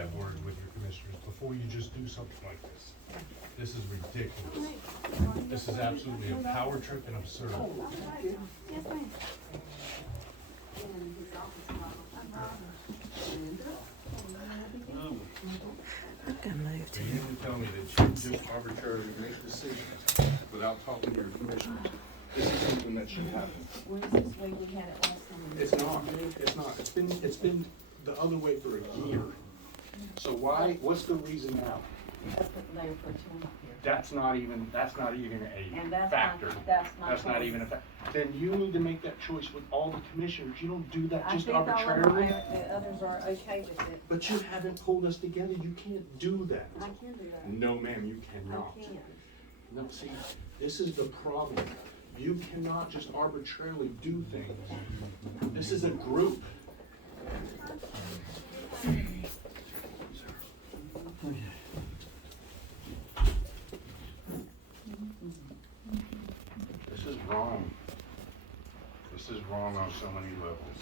that word with your commissioners before you just do something like this. This is ridiculous. This is absolutely a power trip and absurd. Yes, ma'am. I'm gonna move You mean to tell me that you just arbitrarily make decisions without talking to your commissioners? This is something that should happen. Where's this way we had it last time? It's not, it's not. It's been the other way for a year. So why, what's the reason now? That's what they were putting up here. That's not even And a that's factor. not, that's not. That's not even a fact. Then you need to make that choice with all the commissioners. You don't do that just I think all of arbitrarily. the others are okay with it. But you haven't pulled us together. You can't do that. I can do that. No, ma'am, you I cannot. can. No, see, this is the problem. You cannot just arbitrarily do things. This is a group. This is wrong. This is wrong on so many levels.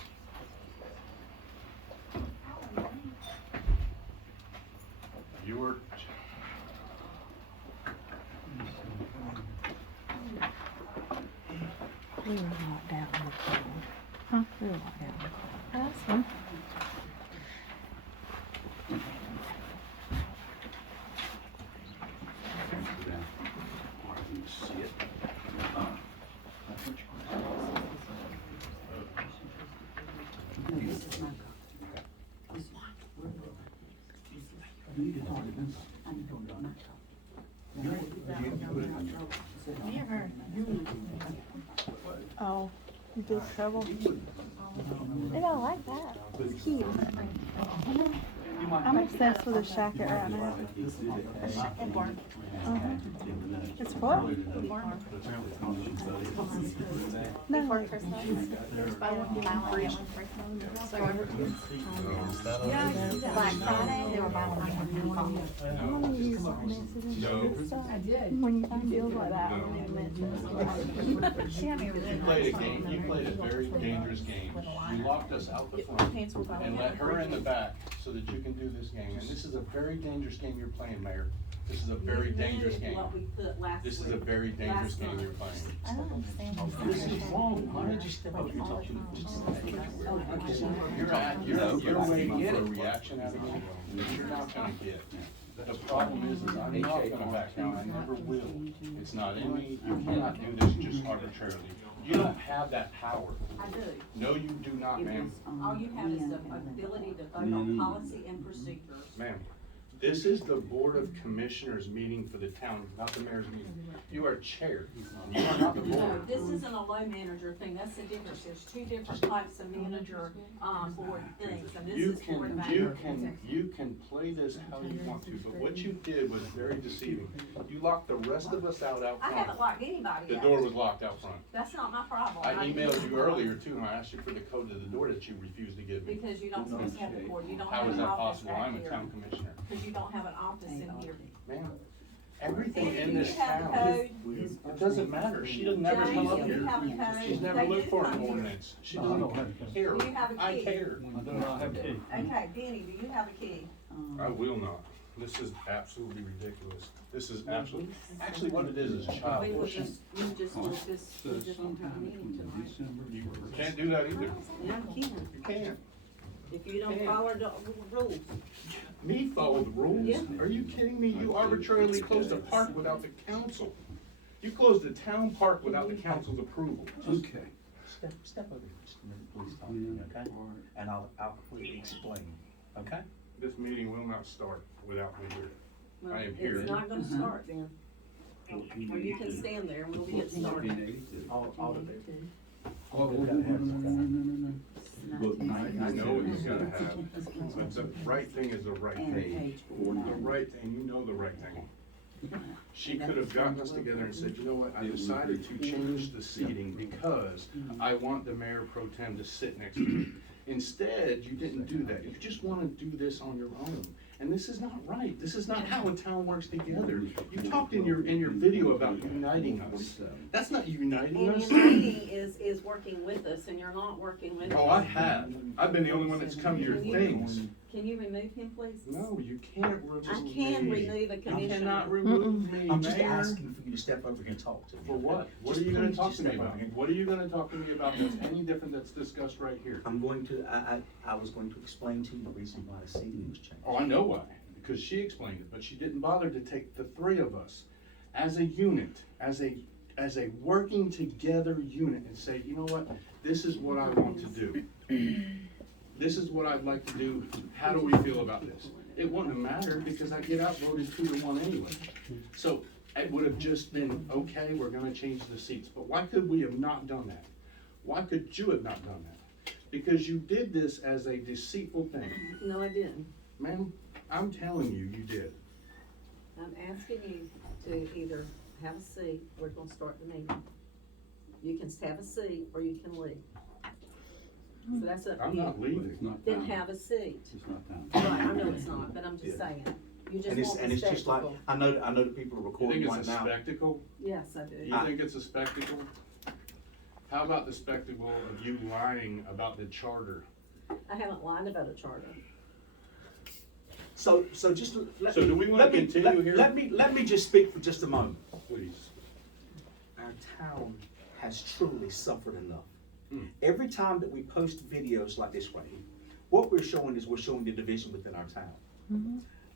You are. We were locked out in the cold. Huh? We were locked out in the cold. That's fun. This is my copy. This one. I need to go to my Oh, you big trouble. They don't like that. It's cute. I'm obsessed with a shacket right now. It's what? No. Black Friday, they were buying I'm gonna use messages and stuff. When you find deals like that, I'm gonna mention. You played a very dangerous game. You locked us out the front and let her in the back so that you can do this game. And this is a very dangerous game you're playing, Mayor. This is a very dangerous game. What we put last This is a week. very dangerous game you're playing. I don't understand. This is wrong. Why don't you step up and talk to me? You're waiting for a reaction out of me that you're not gonna get. The problem is I'm not gonna back down. I never will. It's not in me. You cannot do this just arbitrarily. You don't have that power. I do. No, you do not, ma'am. All you have is the ability to vote on policy and procedures. Ma'am, this is the Board of Commissioners meeting for the town, not the mayor's meeting. You are chair. You are not the No, board. this isn't a low manager thing, that's the difference, there's two different types of manager, board things, and this You is board can, manager. you can play this how you want to, but what you did was very deceiving. You locked the rest of us out I haven't front. locked anybody The out. door was locked out front. That's not my problem. I emailed you earlier too, and I asked you for the code to the door that you refused to give me. Because you don't supposed to have the board, you don't How have is an that office possible? back I'm a here, town commissioner. because you don't have an office in here. Ma'am, everything Andy, in do you this have the town, code? it doesn't matter. She doesn't never come James, up do you here. have a code? She's never They looked do for come an here. ordinance. She doesn't care. Do you have a I key? care. I do not have a key. Okay, Benny, do you have a key? I will not. This is absolutely ridiculous. This is absolutely, actually what it is child We will worship. you just do this, you just won't have a meeting tonight. You can't do that either. Yeah, you can, You can't. if you don't follow the rules. Me follow the rules? Yeah. Are you kidding me? You arbitrarily closed a park without the council. You closed the town park without the council's approval. Okay. Step over here just a minute, please talk to me, okay? And I'll completely explain, okay? This meeting will not start without me here. Well, I am here. It's not gonna start then. Or you can stand there and we'll get started. All of it. Oh, no. Look, I know what he's gotta have, but the right thing is the right thing. The right thing, you know the right thing. She could have gotten us together and said, you know what, I decided to change the seating because I want the mayor pro tem to sit next to me. Instead, you didn't do that. You just wanna do this on your own. And this is not right. This is not how a town works together. You talked in your video about uniting us. That's not uniting And us. Uniting is working with us and you're not working with us. Oh, I have. I've been the only one that's come to your things. Can you remove him, please? No, you can't remove me. I can remove a You commissioner. cannot remove me, I'm just Mayor. asking for you to step over here and talk to me. For what? What Just are you gonna please talk just to me step about? over here. What are you gonna talk to me about that's any different that's discussed right here? I'm going to, I was going to explain to you the reason why the seating was changed. Oh, I know why, because she explained it, but she didn't bother to take the three of us as a unit, as a working together unit and say, you know what, this is what I want to do. This is what I'd like to do, how do we feel about this? It wouldn't have mattered because I get outvoted 2-1 anyway. So it would have just been, okay, we're gonna change the seats, but why could we have not done that? Why could you have not done that? Because you did this as a deceitful thing. No, I didn't. Ma'am, I'm telling you, you did. I'm asking you to either have a seat, we're gonna start the meeting. You can have a seat or you can leave. So that's up to I'm you. not leaving. Then have a seat. It's not time. Right, I know it's not, but I'm just saying, you just And it's, want and the it's just like, spectacle. I know that people are You recording think right it's a now. spectacle? Yes, I do. You think it's a spectacle? How about the spectacle of you lying about the charter? I haven't lied about a charter. So just let So me. do we wanna let me- continue let- here? Let me just speak for just a moment. Please. Our town has truly suffered enough. Hmm. Every time that we post videos like this right here, what we're showing is we're showing the division within our town.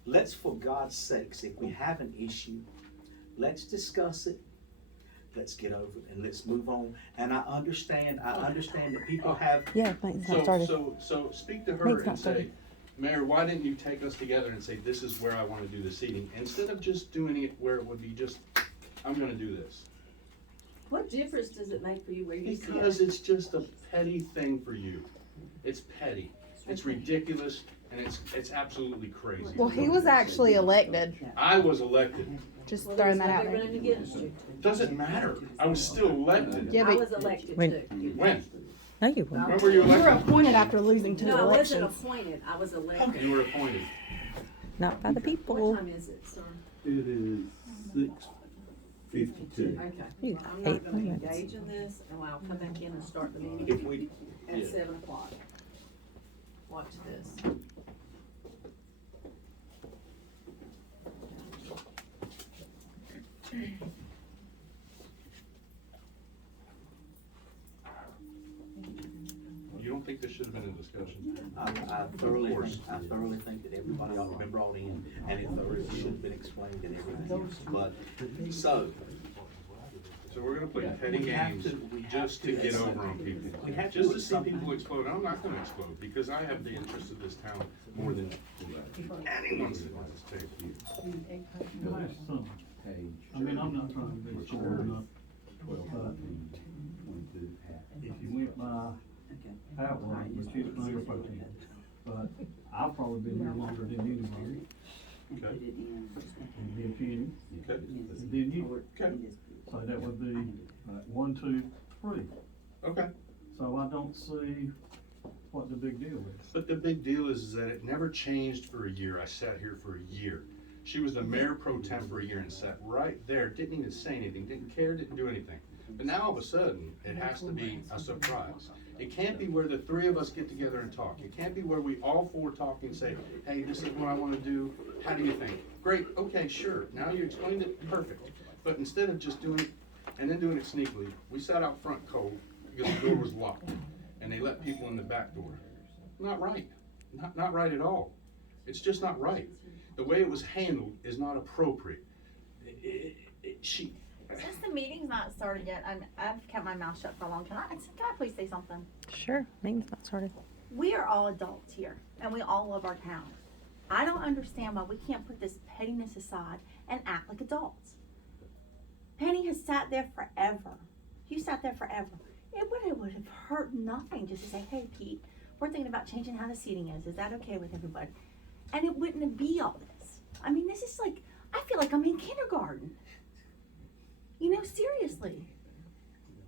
Let's, for God's sakes, if we have an issue, let's discuss it. Let's get over it and let's move on. And I understand that people have, Yeah, maintenance not So, started. so speak to her Meeting's and not say, started. Mayor, why didn't you take us together and say, this is where I wanna do the seating, instead of just doing it where it would be just, I'm gonna do this. What difference does it make for you where you sit? Because it's just a petty thing for you. It's petty, it's ridiculous, and it's absolutely crazy. Well, he was actually elected. I was elected, Just Well, throwing there's that out nobody there. running against you. doesn't matter, I was still elected. Yeah, I but was elected when- too. When? no, you weren't. When were you You were elected? appointed after losing 2 No, I wasn't elections, appointed, I was elected. You were appointed. not by the What people. time is it, sir? It is 6:52. Okay. You I'm got not gonna 8 minutes. engage in this, and I'll come back in and start the if meeting we, at Yeah. 7:00. Watch this. You don't think this should have been a discussion? I thoroughly think that everybody ought to be brought in and it thoroughly should have been explained and everything else. But, so, So we're gonna play petty We have games to- we have just to to- get over on people. We have to Just do to see something. people explode. I'm not gonna explode because I have the interest of this town more than anyone sitting at this table. There's some, I mean, I'm not trying to be short up, but if you went by outright, which is mayor pro tem, but I've probably been here longer than anybody, Okay, and then Kenny, okay, and then you. okay, So that would be, 1, 2, 3. okay. So I don't see what the big deal is. But the big deal is that it never changed for a year. I sat here for a year. She was the mayor pro tem for a year and sat right there, didn't even say anything, didn't care, didn't do anything. But now all of a sudden, it has to be a surprise. It can't be where the three of us get together and talk. It can't be where we all four talk and say, hey, this is what I wanna do. How do you think? Great, okay, sure. Now you explained it, perfect. But instead of just doing it and then doing it sneakily, we sat out front cold because the door was locked and they let people in the back door. Not right. Not right at all. It's just not right. The way it was handled is not appropriate. She, Since the meeting's not started yet, I've kept my mouth shut for a long time. Can I please say something? Sure, meeting's not started. We are all adults here, and we all love our town. I don't understand why we can't put this pettiness aside and act like adults. Penny has sat there forever. You sat there forever. It would have hurt nothing just to say, hey, Pete, we're thinking about changing how the seating is. Is that okay with everybody? And it wouldn't be all this. I mean, this is like, I feel like I'm in kindergarten. You know, seriously.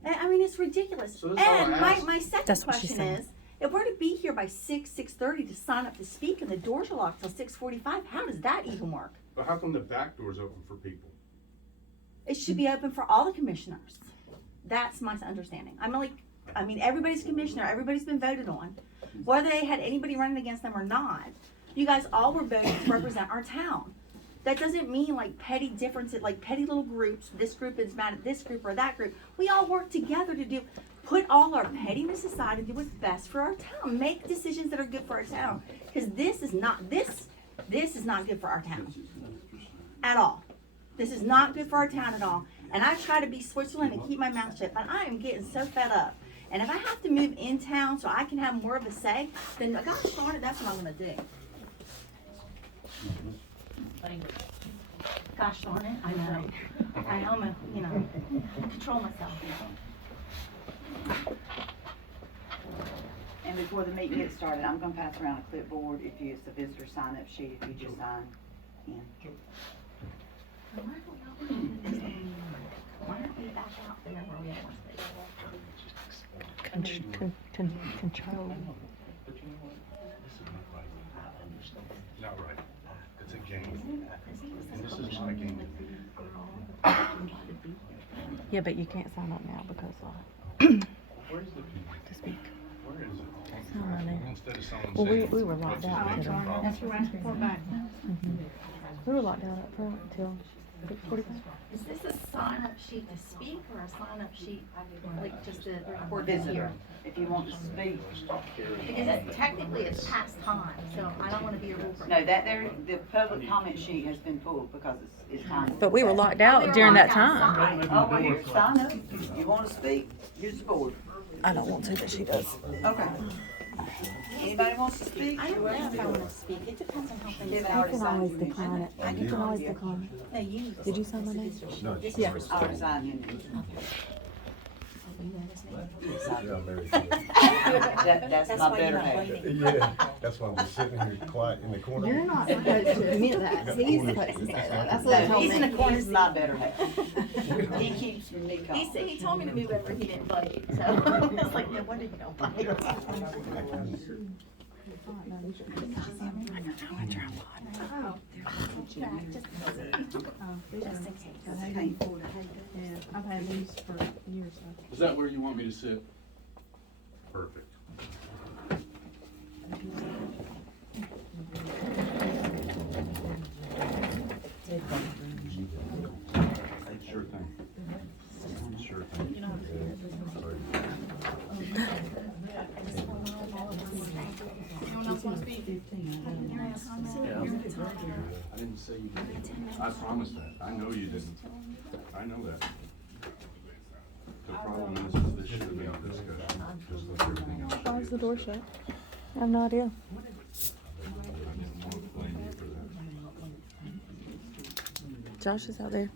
I mean, it's ridiculous. So that's all I And asked. my second That's what she question said. is, if we're to be here by 6:30 to sign up to speak and the doors are locked till 6:45, how does that even work? but how come the back door's open for people? It should be open for all the commissioners. That's my understanding. I mean, everybody's commissioner, everybody's been voted on. whether they had anybody running against them or not. You guys all were voting to represent our town. That doesn't mean like petty differences, like petty little groups, this group is mad at this group or that group. We all work together to put all our pettiness aside and do what's best for our town. Make decisions that are good for our town. Because this is not good for our town. At all. This is not good for our town at all. And I try to be Switzerland and keep my mouth shut, but I am getting so fed up. And if I have to move in town so I can have more of a say, then gosh darn it, that's what I'm gonna do. Gosh darn it, I know. I'm control myself. And before the meeting gets started, I'm gonna pass around a clipboard if it's a visitor sign-up sheet, if you just sign in. Why don't we back out there where we have more space? Control. Not right. It's a game. And this is not a game. Yeah, but you can't sign up now because Where's the people? to speak. Where is it? It's not on there. Instead of someone Well, saying. we were locked out "What's the today. problem?" That's what we're back. We were locked out up front until 6:45. Is this a sign-up sheet to speak or a sign-up sheet, like just a For visitor, if you want to speak. Because technically it's past time, so I don't wanna be a rule breaker. No, the public comment sheet has been pulled because it's time. But we were locked We out were during that locked time. outside. Oh, well, here's sign up. You wanna speak, here's the board. I don't want to, but she does. Okay. Anybody wants to speak? I don't know if I wanna speak, it depends on how things Kevin go. already You can signed always you in. decline it. You can always decline it. No, you need to. Did you sign my name? Yeah, I already signed you. That's my why you're better not half. waiting. Yeah, that's why I'm sitting here quiet in the corner. You're not supposed to admit that. He's supposed to say that. That's what he No, told he's in the me. corner, he's my better half. He keeps me calm. He told me to move over, he didn't bite, so it's like, no wonder you don't bite. I've had these for years. Is that where you want me to sit? Perfect. Sure thing. Sure thing. Anyone else want to speak? I didn't say you didn't. I promise that. I know you didn't. I know that. The problem is this should have been a discussion, just like everything else. Why is the door shut? I have no idea. I didn't want to blame you for that. Josh is out there.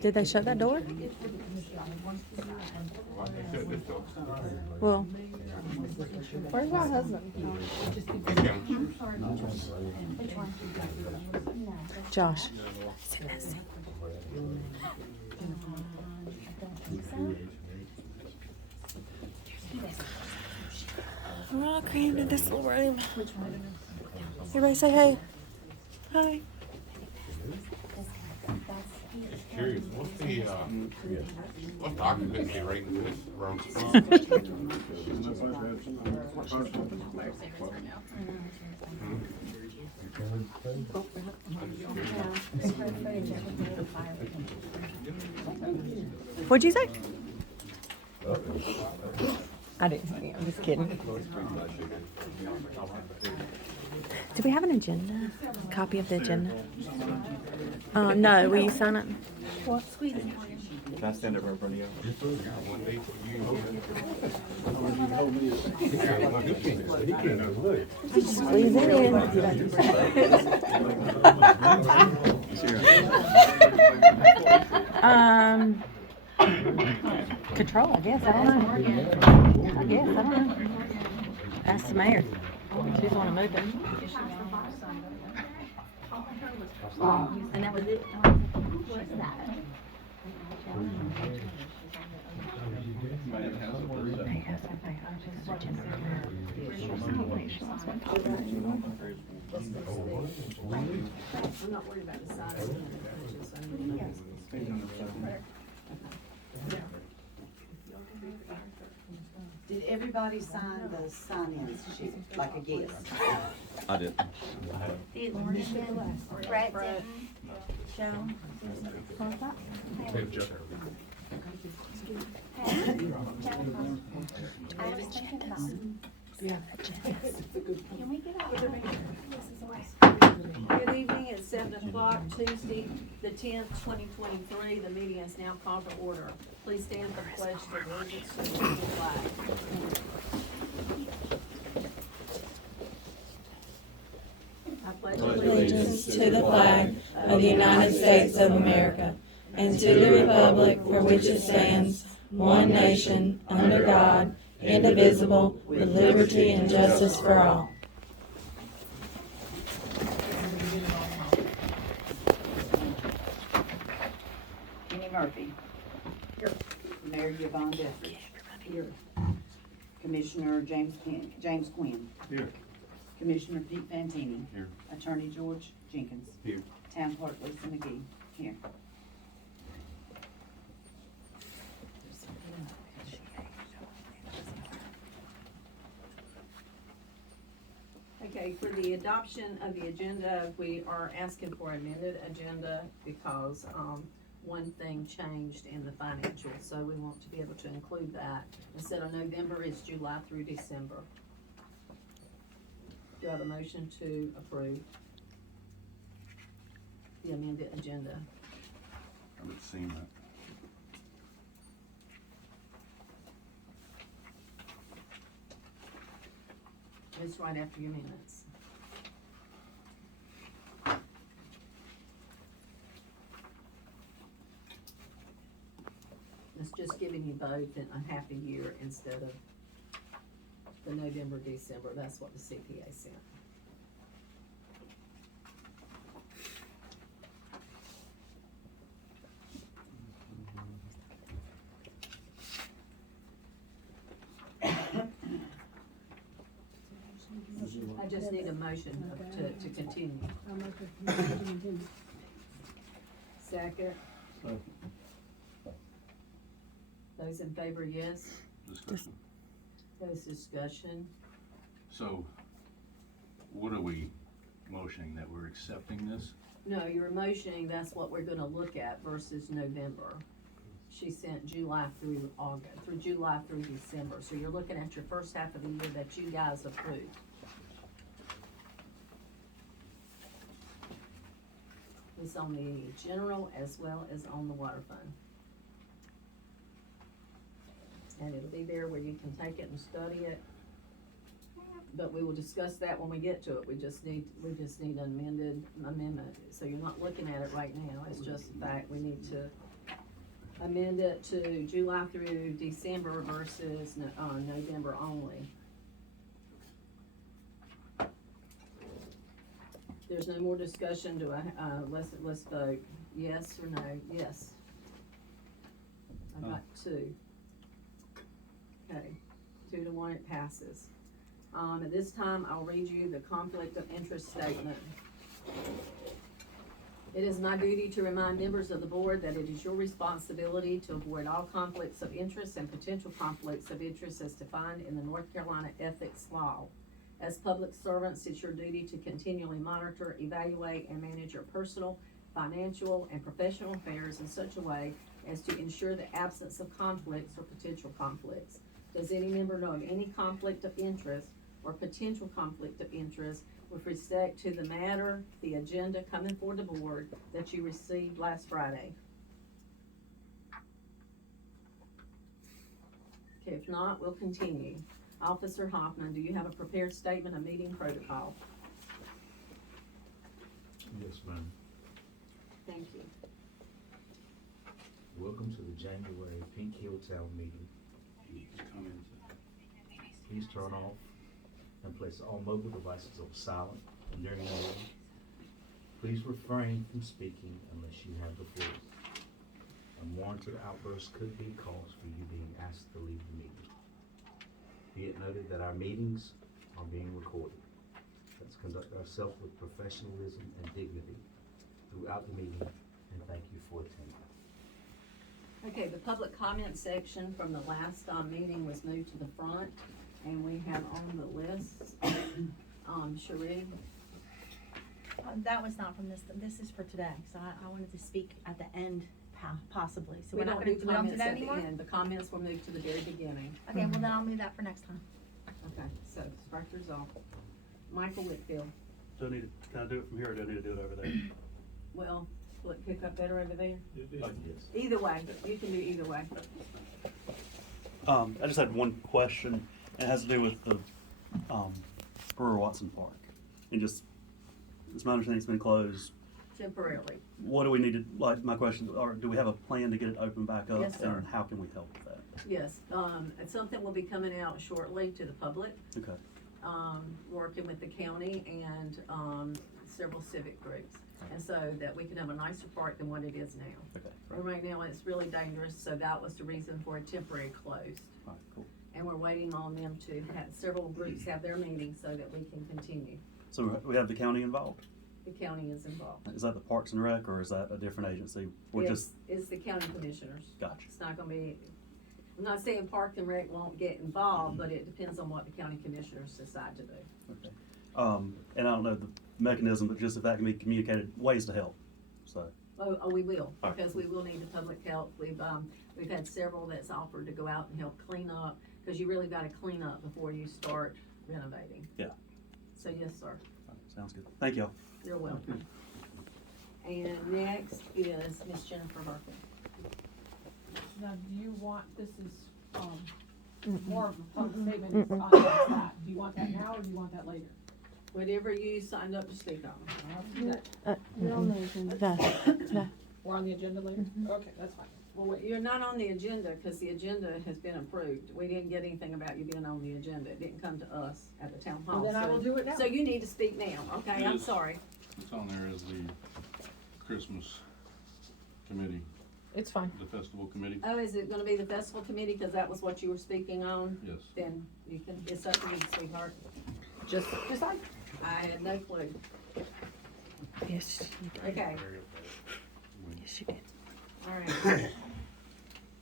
Did they shut that door? Well, Where's my husband? Josh. We're all crammed in this little room. Everybody say hey. Hi. Curious, what's the occupancy rate in this room? What'd you say? I didn't say it. I'm just kidding. Do we have an agenda? Copy of the agenda? No, will you sign it? What? Squeeze it. Can I stand up in front of you? He can't even look. Squeeze it in. Control, I guess. I don't know. I don't know. Ask the mayor. She's the one to move it. And that was it? What's that? I'm not worried about the size of it. Did everybody sign the sign-in sheet, like a guest? I did. Did Lauren didn't, Brett didn't, Joe? What's that? Hey, Jeff. Hey, Jennifer, I was thinking about. Yeah. Can we get out of here? Good evening, it's 7 o'clock, Tuesday, the 10th, 2023. The meeting is now called to order. Please stand for the pledge of allegiance to the flag. I pledge Allegiance to the flag of the United States of America and to the republic for which it stands, one nation, under God, indivisible, with liberty and justice for all. Kenny Murphy. Here. Mayor Yvonne Jeffries. Here. Commissioner James Quinn. Here. Commissioner Pete Fantini. Here. Attorney George Jenkins. Here. Town Clerk Lisa McGee. Here. Okay, for the adoption of the agenda, we are asking for amended agenda because, one thing changed in the financial, so we want to be able to include that. Instead of November, it's July through December. Do I have a motion to approve the amended agenda? I haven't seen that. It's right after your minutes. It's just giving you both in a half a year instead of the November, December. That's what the CPA sent. I just need a motion to continue. Second. Those in favor, yes. Discussion. Those discussion. So, what are we motioning, that we're accepting this? No, you're motioning, that's what we're gonna look at versus November. She sent July through August, through July through December, so you're looking at your first half of the year that you guys approved. It's on the general as well as on the water fund. And it'll be there where you can take it and study it. But we will discuss that when we get to it. We just need an amendment. So you're not looking at it right now. It's just the fact we need to amend it to July through December versus November only. There's no more discussion. Let's vote. Yes or no? Yes. I got two. Okay, 2-1, it passes. At this time, I'll read you the conflict of interest statement. It is my duty to remind members of the board that it is your responsibility to avoid all conflicts of interest and potential conflicts of interest as defined in the North Carolina Ethics Law. As public servants, it's your duty to continually monitor, evaluate, and manage your personal, financial, and professional affairs in such a way as to ensure the absence of conflicts or potential conflicts. Does any member know of any conflict of interest or potential conflict of interest with respect to the matter, the agenda coming for the board that you received last Friday? Okay, if not, we'll continue. Officer Hoffman, do you have a prepared statement of meeting protocol? Yes, ma'am. Thank you. Welcome to the January Pink Hill Town meeting. Please turn off and place all mobile devices on silent during the meeting. Please refrain from speaking unless you have the floor. Unwarranted outbursts could be cause for you being asked to leave the meeting. Be it noted that our meetings are being recorded. Let's conduct ourselves with professionalism and dignity throughout the meeting, and thank you for attending. Okay, the public comment section from the last, meeting was moved to the front, and we have on the list, Sheree. That was not from this is for today, so I wanted to speak at the end possibly, so We we're not don't gonna do do it on comments today at the anymore? end, the comments were moved to the very beginning. Okay, well then I'll move that for next time. Okay, so strikers off. Michael Whitfield, Do I need to, can I do it from here or do I need to do it over there? well, will it pick up better over there? Yes. Either way, you can do either way. I just had one question. It has to do with the, Brewer Watson Park. And just, it's my understanding it's been closed. Temporarily. What do we need to, like, my question, or do we have a plan to get it opened back up? Yes, sir. And how can we help with that? Yes, and something will be coming out shortly to the public, Okay. working with the county and, several civic groups. And so that we can have a nicer park than what it is now. Okay. And right now, it's really dangerous, so that was the reason for a temporary close. All right, cool. And we're waiting on them to have, several groups have their meetings so that we can continue. So we have the county involved? The county is involved. Is that the Parks and Rec or is that a different agency? We're just, It's the county commissioners. Gotcha. It's not gonna be, I'm not saying Park and Rec won't get involved, but it depends on what the county commissioners decide to do. okay. And I don't know the mechanism, but just if that can be communicated, ways to help, so. Oh, we will, All right. because we will need the public help. We've had several that's offered to go out and help clean up, cause you really gotta clean up before you start renovating. Yeah. So, yes, sir, All right, sounds good. Thank y'all. you're welcome. And next is Miss Jennifer Burke. Now, do you want, this is, more of a public statement on that. Do you want that now or do you want that later? Whatever you signed up to speak on. You're on the agenda. Or on the agenda later? Okay, that's fine. Well, you're not on the agenda, cause the agenda has been approved. We didn't get anything about you being on the agenda. It didn't come to us at the town hall. Well, then I so- will do it now. So you need to speak now, okay? I'm Yes. sorry. It's on there as the Christmas committee, It's fine. the festival committee. Oh, is it gonna be the festival committee, cause that was what you were speaking on? Yes. Then you can, it's up to you, sweetheart. Just decide. I had no clue. Yes, Okay, yes, you did. all right.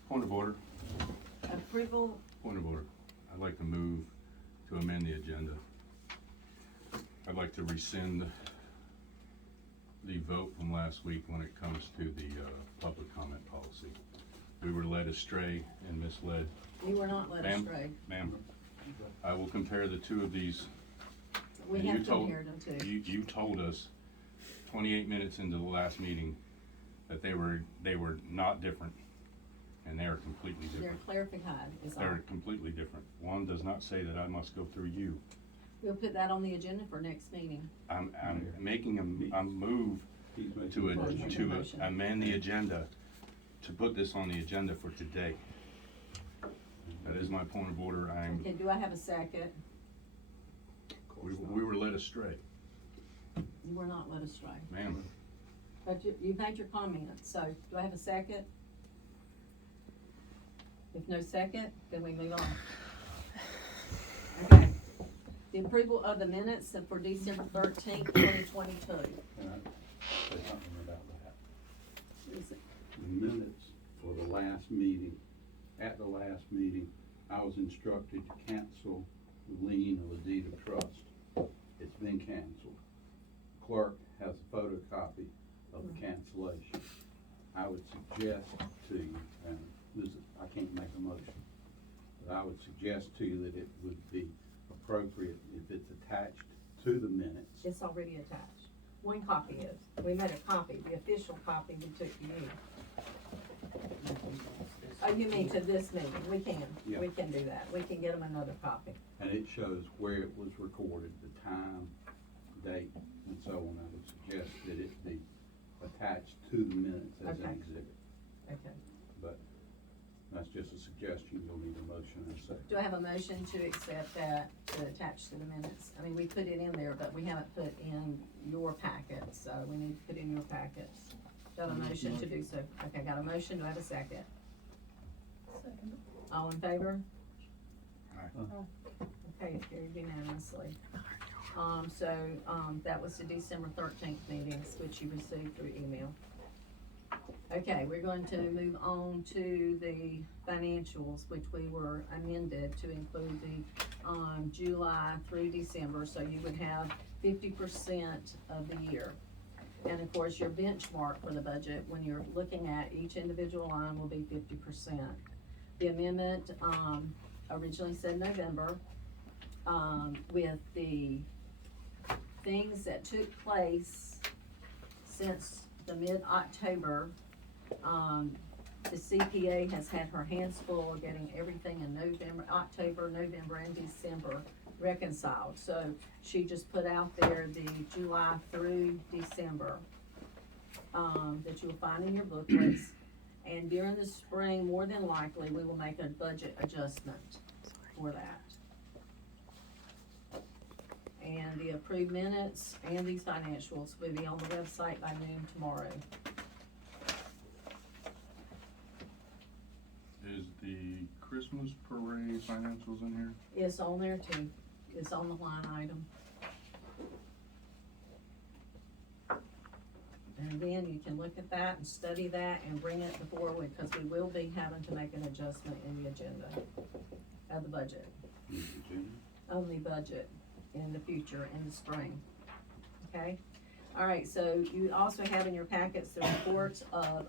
Point of order, Approval, point of order. I'd like to move to amend the agenda. I'd like to rescind the vote from last week when it comes to the, public comment policy. We were led astray and misled. you were not led Ma'am? astray. Ma'am, I will compare the two of these. We And you have to told- hear them too. You told us 28 minutes into the last meeting that they were not different, and they are completely They're different. clarified, is all. They're completely different. One does not say that I must go through you. We'll put that on the agenda for next meeting. I'm making a move to amend the agenda, to put this on the agenda for today. That is my point of order. Okay, do I have a second? We were led astray, You were not led astray. ma'am. But you made your comments, so do I have a second? If no second, then we move on. Okay. The approval of the minutes for December 13th, 2022. Can I say something about that? Is it- The minutes for the last meeting, at the last meeting, I was instructed to cancel the lien of the deed of trust. It's been canceled. Clerk has a photocopy of the cancellation. I would suggest to you, and I can't make a motion, but I would suggest to you that it would be appropriate if it's attached to the minutes. It's already attached. One copy is. We made a copy, the official copy we took to you. Oh, you mean to this meeting? We can. Yeah. We can do that. We can get them another copy. And it shows where it was recorded, the time, date, and so on. I would suggest that it be attached to the minutes as an Okay. exhibit. Okay. But that's just a suggestion. You'll need a motion in a second. Do I have a motion to accept that, to attach to the minutes? I mean, we put it in there, but we haven't put in your packet, so we need to put in your packets. Do I have a motion to do so? Okay, got a motion, do I have a second? Second. All in favor? Aye. Okay, it's carried unanimously. That was the December 13th meetings, which you received through email. Okay, we're going to move on to the financials, which we were amended to include the, July through December, so you would have 50% of the year. And of course, your benchmark for the budget, when you're looking at each individual line, will be 50%. The amendment, originally said November, with the things that took place since the mid-October, the CPA has had her hands full of getting everything in November, October, November, and December reconciled. So she just put out there the July through December, that you'll find in your booklets. And during the spring, more than likely, we will make a budget adjustment for that. And the approved minutes and these financials will be on the website by noon tomorrow. Is the Christmas parade financials in here? It's on there too. It's on the line item. And then you can look at that and study that and bring it before because we will be having to make an adjustment in the agenda of the budget. On the budget in the future, in the spring. Okay? All right, so you also have in your packets the reports of,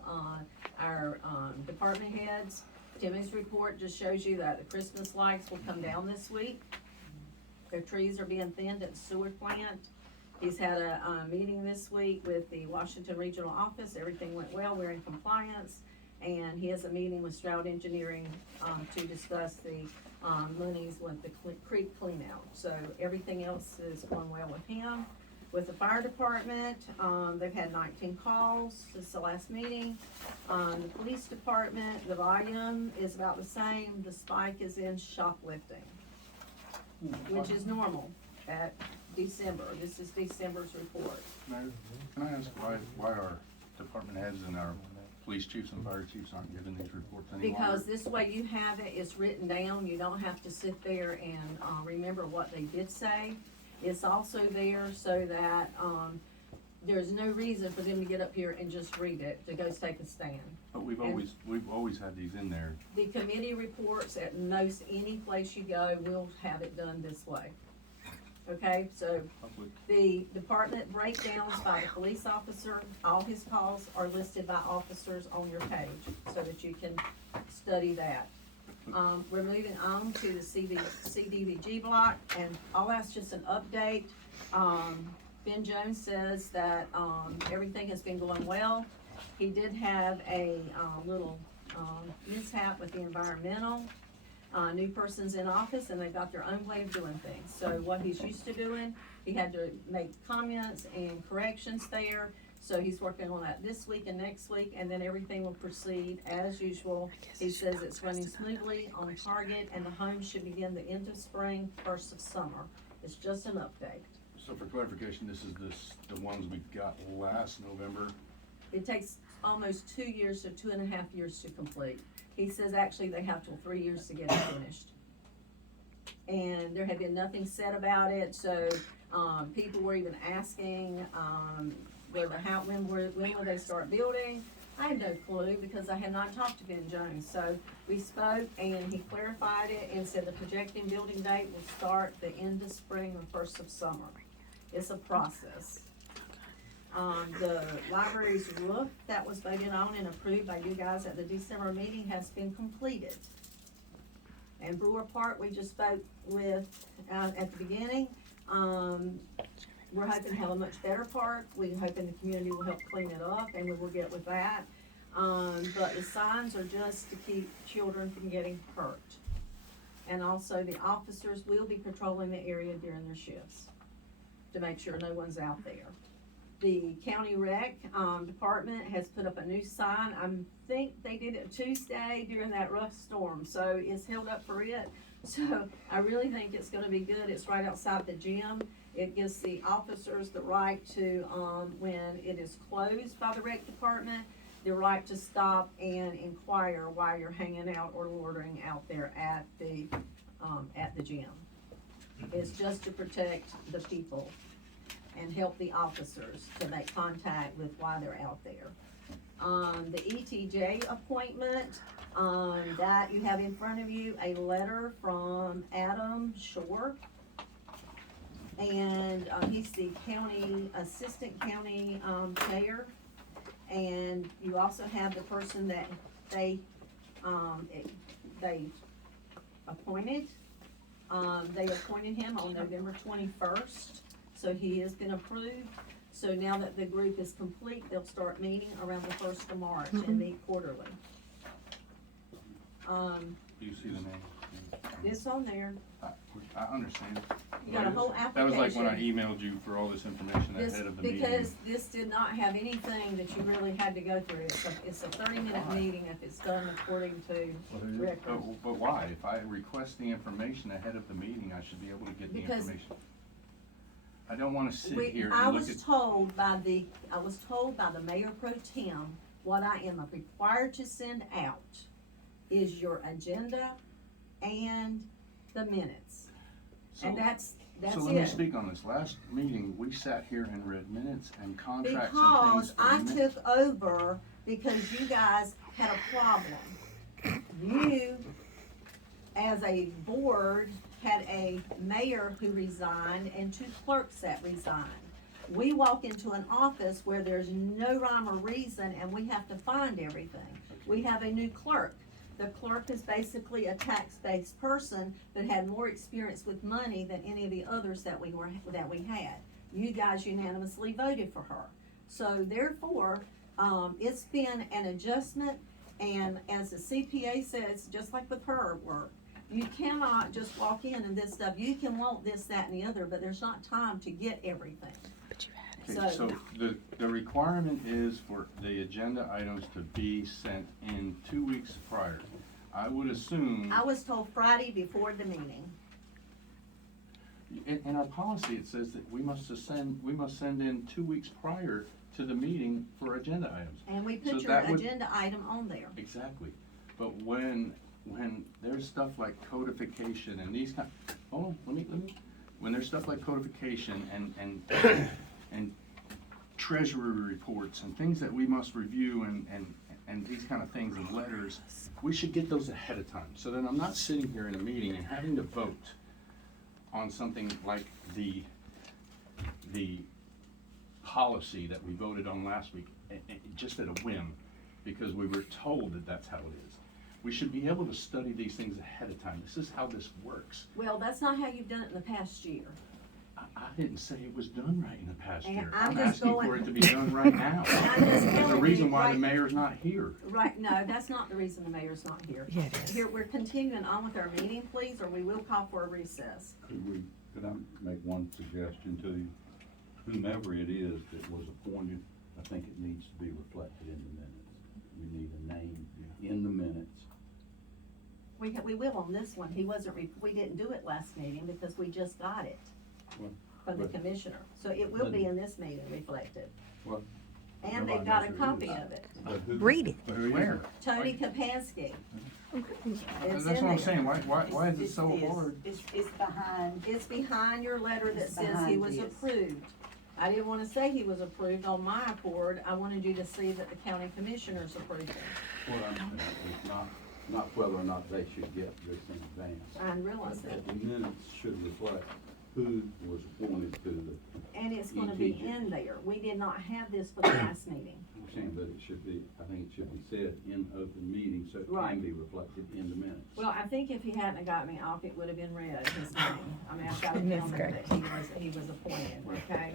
our, department heads. Timmy's report just shows you that the Christmas lights will come down this week. Their trees are being thinned at the sewer plant. He's had a meeting this week with the Washington Regional Office. Everything went well. We're in compliance. And he has a meeting with Stroud Engineering, to discuss the, monies with the creek clean out. So everything else is going well with him. With the fire department, they've had 19 calls since the last meeting. The police department, the volume is about the same. The spike is in shoplifting, which is normal at December. This is December's report. Mayor, can I ask why our department heads and our police chiefs and fire chiefs aren't giving these reports any longer? Because this way you have it, it's written down. You don't have to sit there and, remember what they did say. It's also there so that, there's no reason for them to get up here and just read it, to go take a stand. But we've always had these in there. The committee reports at most any place you go will have it done this way. Okay, so the department breakdowns by the police officer, all his calls are listed by officers on your page so that you can study that. We're moving on to the CDVG block, and all that's just an update. Ben Jones says that, everything has been going well. He did have a, little, mishap with the environmental. New person's in office and they've got their own way of doing things. So what he's used to doing, he had to make comments and corrections there. So he's working on that this week and next week, and then everything will proceed as usual. He says it's running smoothly, on target, and the home should begin the end of spring, first of summer. It's just an update. So for clarification, this is the ones we got last November? It takes almost 2 years to 2.5 years to complete. He says actually they have till 3 years to get it finished. And there had been nothing said about it, so, people were even asking, when will they start building? I had no clue because I had not talked to Ben Jones. So we spoke and he clarified it and said the projecting building date will start the end of spring or first of summer. It's a process. The library's roof that was voted on and approved by you guys at the December meeting has been completed. And Brewer Park, we just spoke with, at the beginning. We're hoping to have a much better park. We're hoping the community will help clean it up, and we will get with that. But the signs are just to keep children from getting hurt. And also the officers will be patrolling the area during their shifts to make sure no one's out there. The county rec, department has put up a new sign. I think they did it Tuesday during that rough storm, so it's held up for it. So I really think it's gonna be good. It's right outside the gym. It gives the officers the right to, when it is closed by the rec department, the right to stop and inquire why you're hanging out or loitering out there at the gym. It's just to protect the people and help the officers to make contact with why they're out there. The ETJ appointment, that you have in front of you, a letter from Adam Shore. And, he's the assistant county, chair. And you also have the person that they appointed. They appointed him on November 21st, so he has been approved. So now that the group is complete, they'll start meeting around the 1st of March and meet quarterly. Do you see the name? This on there, I understand. you got a whole That was like when I application. emailed you for all this information This, ahead of the meeting. because this did not have anything that you really had to go through. It's a 30-minute meeting if it's done according to record. But why? If I request the information ahead of the meeting, I should be able to get the Because information. I don't wanna sit here I and look was at, told by the Mayor Pro Tem, what I am required to send out is your agenda and the minutes. And that's so let me it. speak on this. Last meeting, we sat here and read minutes and contracts and Because things. for I minutes. took over because you guys had a problem. You, as a board, had a mayor who resigned and 2 clerks that resigned. We walk into an office where there's no rhyme or reason and we have to find everything. We have a new clerk. The clerk is basically a tax-based person that had more experience with money than any of the others that we had. You guys unanimously voted for her. So therefore, it's been an adjustment, and as the CPA says, just like with her work, you cannot just walk in and this stuff, you can want this, that, and the other, but there's not time to get everything. Okay, so the requirement is for the agenda items to be sent in 2 weeks prior. I would assume, I was told Friday before the meeting. in our policy, it says that we must send in 2 weeks prior to the meeting for agenda items. And we So put your that would- agenda item on there. Exactly, but when there's stuff like codification and these kind, hold on, let me, when there's stuff like codification and treasury reports and things that we must review and these kind of things and letters, we should get those ahead of time, so that I'm not sitting here in a meeting and having to vote on something like the policy that we voted on last week, just at a whim, because we were told that that's how it is. We should be able to study these things ahead of time. This is how this works. Well, that's not how you've done it in the past year. I didn't say it was done right in the past And year. I'm I'm just asking going- for it to be done right now. I'm just There's a telling reason you, why the right- mayor's not here. Right, no, that's not the reason the mayor's not here. Yeah, it is. Here, we're continuing on with our meeting, please, or we will call for a recess. Could I make one suggestion to you? Whomever it is that was appointed, I think it needs to be reflected in the minutes. We need a name in the minutes. We will on this one. He wasn't, we didn't do it last meeting because we just got it Well, from the but- commissioner. So it will be in this meeting reflected. Well, And nobody they've got a knows who it copy is. of it. But who- Read it. but who is Where? it? Tony Kapansky. It's That's in what I'm there. saying, why is it so hard? It's behind. It's behind your letter that It's says he behind was this. approved. I didn't wanna say he was approved on my accord. I wanted you to see that the county commissioners approved him. Well, it's not whether or not they should get this in advance. I realize that. The minutes should reflect who was appointed to the, And it's gonna be ETJ. in there. We did not have this for the last meeting. I'm saying, but it should be, I think it should be said in open meeting, so it Right. can be reflected in the minutes. Well, I think if he hadn't have got me off, it would have been read, his name. I mean, I've got it down there that he was appointed, okay?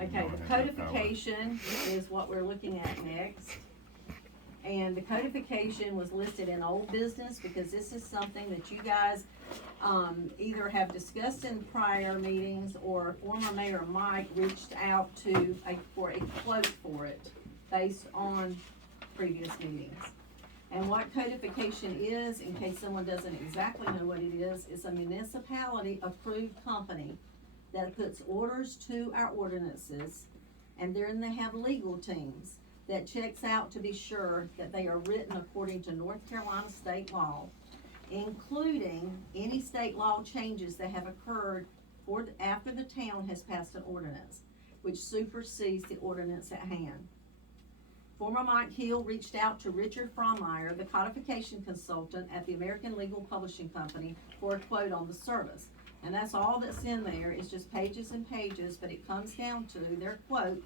Okay, the codification is what we're looking at next. And the codification was listed in old business because this is something that you guys, either have discussed in prior meetings or former Mayor Mike reached out for a quote for it based on previous meetings. And what codification is, in case someone doesn't exactly know what it is, it's a municipality approved company that puts orders to our ordinances, and then they have legal teams that checks out to be sure that they are written according to North Carolina state law, including any state law changes that have occurred after the town has passed an ordinance, which supersedes the ordinance at hand. Former Mike Hill reached out to Richard Frommeyer, the codification consultant at the American Legal Publishing Company, for a quote on the service. And that's all that's in there, it's just pages and pages, but it comes down to, their quote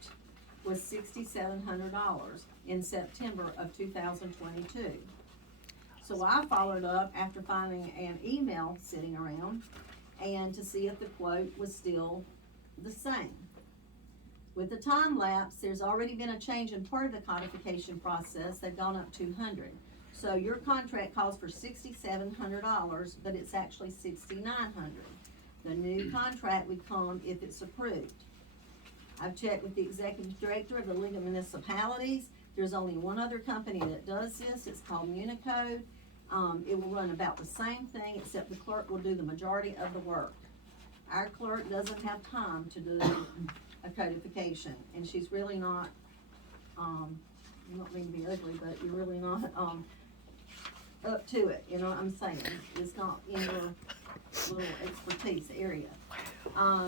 was $6,700 in September of 2022. So I followed up after finding an email sitting around and to see if the quote was still the same. With the time lapse, there's already been a change in part of the codification process. They've gone up 200. So your contract calls for $6,700, but it's actually $6,900. The new contract would come if it's approved. I've checked with the executive director of the League of Municipalities. There's only one other company that does this. It's called Municode. It will run about the same thing, except the clerk will do the majority of the work. Our clerk doesn't have time to do a codification, and she's really not, you don't mean to be ugly, but you're really not, up to it, you know what I'm saying? It's not in your little expertise area.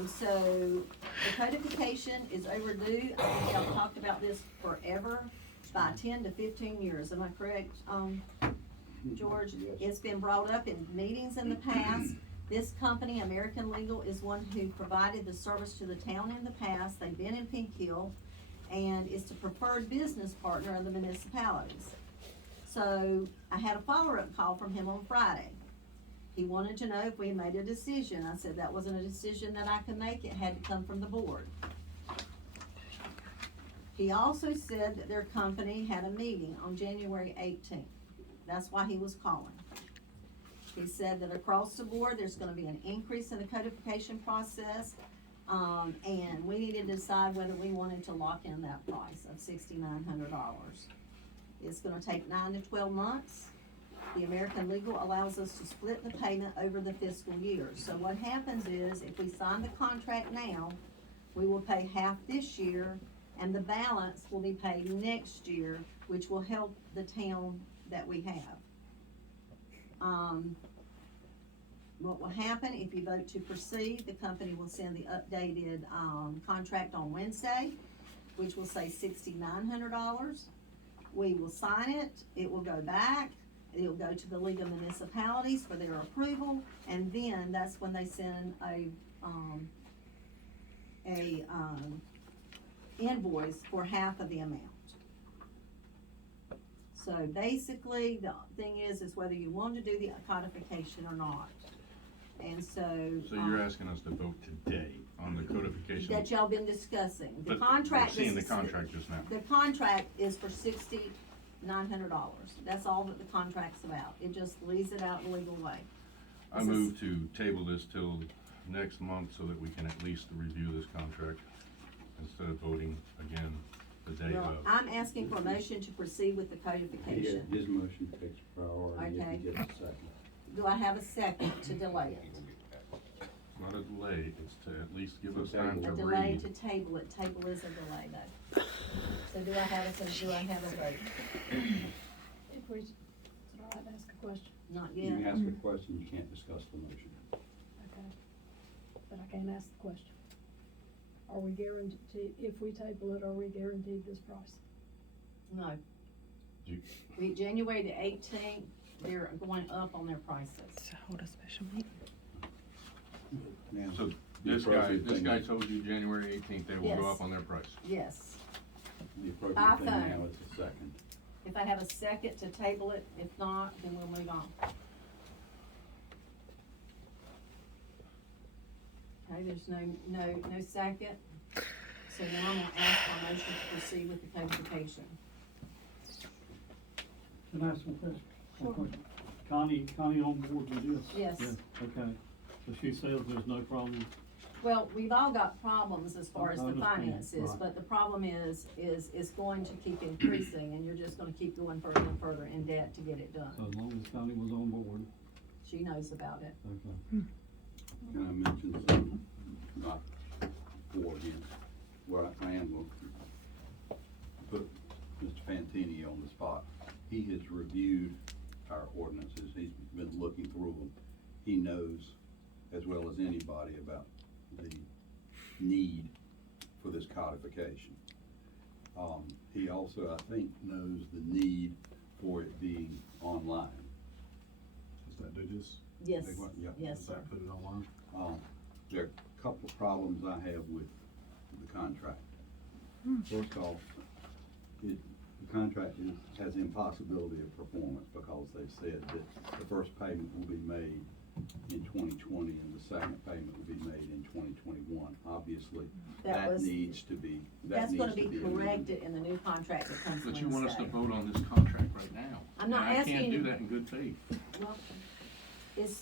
So the codification is overdue. I think y'all talked about this forever, by 10 to 15 years. Am I correct, George? It's been brought up in meetings in the past. This company, American Legal, is one who provided the service to the town in the past. They've been in Pink Hill, and is the preferred business partner of the municipalities. So I had a follow-up call from him on Friday. He wanted to know if we had made a decision. I said that wasn't a decision that I could make. It had to come from the board. He also said that their company had a meeting on January 18th. That's why he was calling. He said that across the board, there's gonna be an increase in the codification process, and we needed to decide whether we wanted to lock in that price of $6,900. It's gonna take 9 to 12 months. The American Legal allows us to split the payment over the fiscal year. So what happens is, if we sign the contract now, we will pay half this year, and the balance will be paid next year, which will help the town that we have. What will happen if you vote to proceed, the company will send the updated, contract on Wednesday, which will say $6,900. We will sign it, it will go back, it'll go to the League of Municipalities for their approval, and then that's when they send a invoice for half of the amount. So basically, the thing is whether you want to do the codification or not. And so. So you're asking us to vote today on the codification? That y'all been discussing. The But contract. we're seeing the is- contract just now. The contract is for $6,900. That's all that the contract's about. It just leaves it out in a legal way. I move to table this till next month so that we can at least review this contract instead of voting again the day Well, of. I'm asking for a motion to proceed with the codification. His motion takes priority if Okay. he gets a second. Do I have a second to delay it? It's not a delay, it's to at least give us time to A delay read. to table it. Table is a delay though. So do I have a vote? If we, is it all right to ask a question? Not You yet. can ask a question, you can't discuss the motion. Okay. But I can't ask the question. Are we guaranteed, if we table it, are we guaranteed this price? No. You- January the 18th, they're going up on their prices. Hold a special meeting. Now, So the this appropriate guy thing is- told you January 18th, they will go Yes. up on their price. Yes. The By appropriate thing phone. now is a second. If I have a second to table it, if not, then we'll move on. Okay, there's no second. So now I'm gonna ask for a motion to proceed with the codification. Can I ask one question? One question? Connie on board with this? Yes. Yeah, okay. So she says there's no problem. Well, we've all got problems as far as I the understand, finances, right. but the problem is it's going to keep increasing, and you're just gonna keep going further and further in debt to get it So done. as long as Connie was on board, She knows about it. okay. Can I mention something, not for him, where I am going to put Mr. Fantini on the spot. He has reviewed our ordinances, he's been looking through them. He knows as well as anybody about the need for this codification. He also, I think, knows the need for it being online. Does that do this? Yes, They want- yeah. yes, Does sir. that put it online? There are a couple of problems I have with the contract. First off, the contract has impossibility of performance because they said that the first payment will be made in 2020 and the second payment will be made in 2021. Obviously, That was- needs to be, That's gonna be amended. corrected in the new contract that comes But Wednesday. you want us to vote on this contract right now? I'm not And I asking can't you- do that in good faith. Well,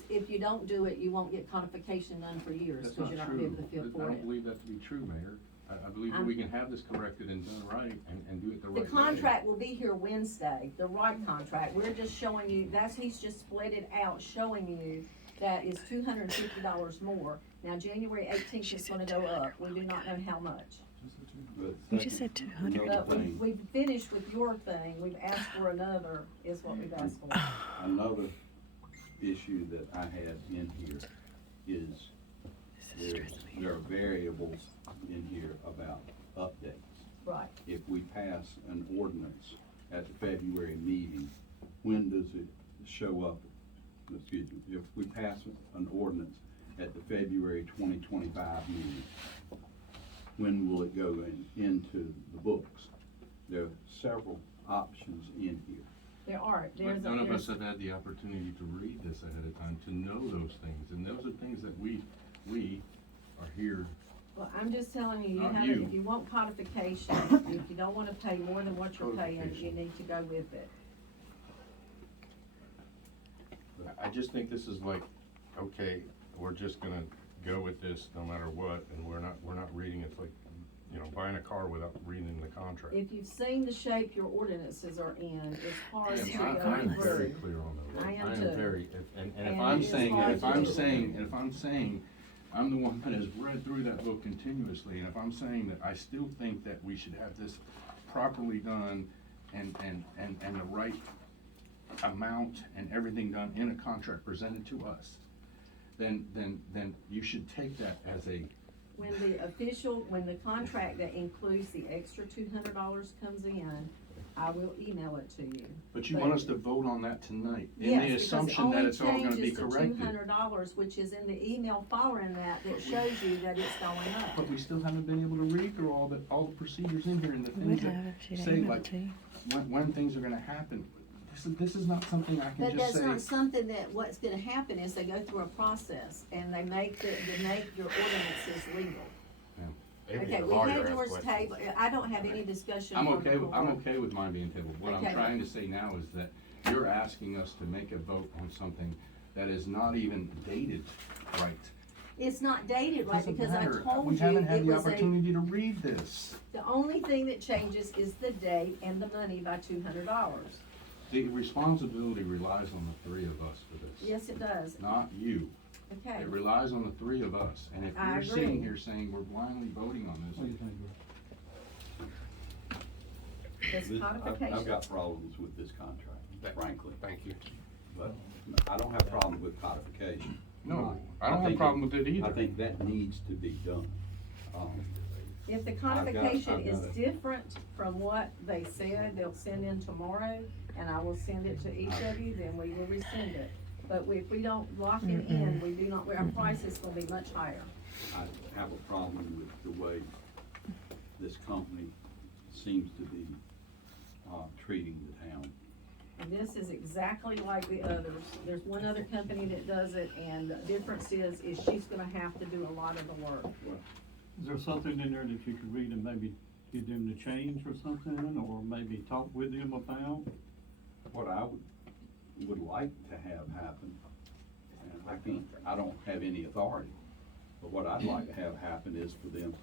if you don't do it, you won't get codification done for years, That's because not you're not gonna be able to true. feel I for don't it. believe that to be true, Mayor. I believe that I'm- we can have this corrected and done right and do it the right The way. contract will be here Wednesday, the right contract, we're just showing you, he's just split it out, showing you that is $250 more. Now, January 18th is gonna go up, we do not know how much. But You just second, said 200. another But thing, we've finished with your thing, we've asked for another, is what we've asked for. Another issue that I had in here is there are variables in here about updates. Right. If we pass an ordinance at the February meeting, when does it show up? Excuse me, if we pass an ordinance at the February 2025 meeting, when will it go into the books? There are several options in here. There are, But none of us have had the opportunity to read this ahead of time, to know those things, and those are things that we are here. Well, I'm just telling you, Not have you. if you want codification, if you don't wanna pay more than what you're paying, you Codification. need to go with it. I just think this is like, okay, we're just gonna go with this no matter what, and we're not reading, it's like, you know, buying a car without reading the contract. If you've seen the shape your ordinances are in, it's hard to I'm go very through. clear on those. I am I too. am very, and if And I'm it is saying, hard and if to I'm do. saying, and if I'm saying, I'm the one that has read through that book continuously, and if I'm saying that I still think that we should have this properly done and the right amount and everything done in a contract presented to us, then you should take that as a, When the contract that includes the extra $200 comes in, I will email it to you. but you want us to vote on that tonight, in Yes, the because assumption that it's all gonna be only changes corrected. to $200, which is in the email following that shows you that it's going up. But we still haven't been able to read through all the procedures in here and the Would things that have if she'd say emailed like, to you. when things are gonna happen. This is not something I can But just that's not say, something that, what's gonna happen is they go through a process and they make your ordinances legal. Okay, we had yours tabled, I don't have any discussion I'm on the okay, I'm floor. okay with mine being tabled. What I'm Okay. trying to say now is that you're asking us to make a vote on something that is not even dated right. It's not dated right, Doesn't because I matter. told We you haven't had it the was opportunity to read this. the only thing that changes is the date and the money by $200. The responsibility relies on the three of us for this. Yes, it does, Not you. okay. It relies on the three of us, and if I you're sitting agree. here saying we're blindly voting on What do you this, think, Bruce? Does I've codification, got problems with this contract, frankly, thank you. but I don't have problems with codification. No, I don't have a think problem with it I either. think that needs to be done. if the I've codification got is it. different from what they said, they'll send in tomorrow, and I will send it to each of you, then we will rescind it. But if we don't lock it in, we do not, our price is gonna be much higher. I have a problem with the way this company seems to be, treating the town. And this is exactly like the others. There's one other company that does it, and the difference is she's gonna have to do a lot of the work. Is there something in there that you could read and maybe get them to change or something, or maybe talk with them about? What I would like to have happen, and I don't have any authority, but what I'd like to have happen is for them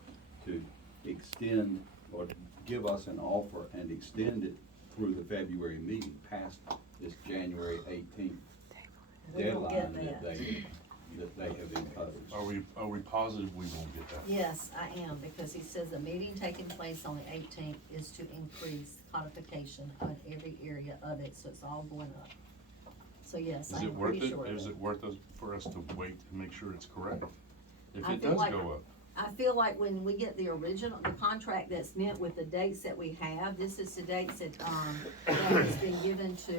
to extend or give us an offer and extend it through the February meeting past this January 18th We don't get deadline that that. they have imposed. Are we positive we won't get that? Yes, I am, because he says the meeting taking place on the 18th is to increase codification on every area of it, so it's all going up. So yes, Is I'm it worth pretty it, sure of is it. it worth us, for us to wait to make sure it's correct? If I it feel does like- go up, I feel like when we get the original, the contract that's meant with the dates that we have, this is the dates that has been given to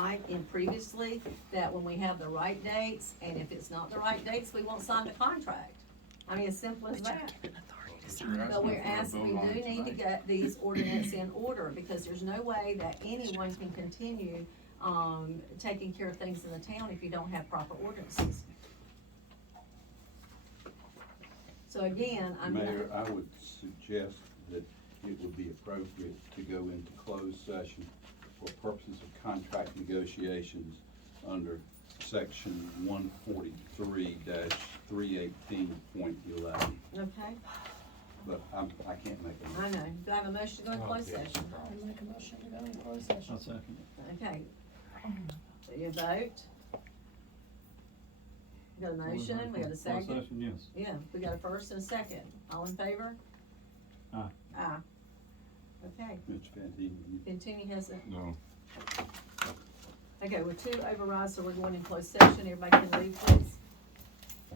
Mike in previously, that when we have the right dates, and if it's not the right dates, we won't sign the contract. I mean, as simple as that. But we're asking, we do need to get these ordinance in order, because there's no way that anyone can continue, taking care of things in the town if you don't have proper ordinances. So again, I'm gonna. Mayor, I would suggest that it would be appropriate to go into closed session for purposes of contract negotiations under section 143-318.11. Okay, But I can't make a I motion. know. Do I have a motion to go in closed session? I make a motion to go in closed session. I'll second it. Okay. So you vote? We got a motion, we got a Closed second? session, yes. Yeah, we got a first and a second. All in favor? Aye. Aye. Okay, Mr. Fantini, Fantini has a, No. okay, we're two overrides, so we're going in closed session. Everybody can leave, please.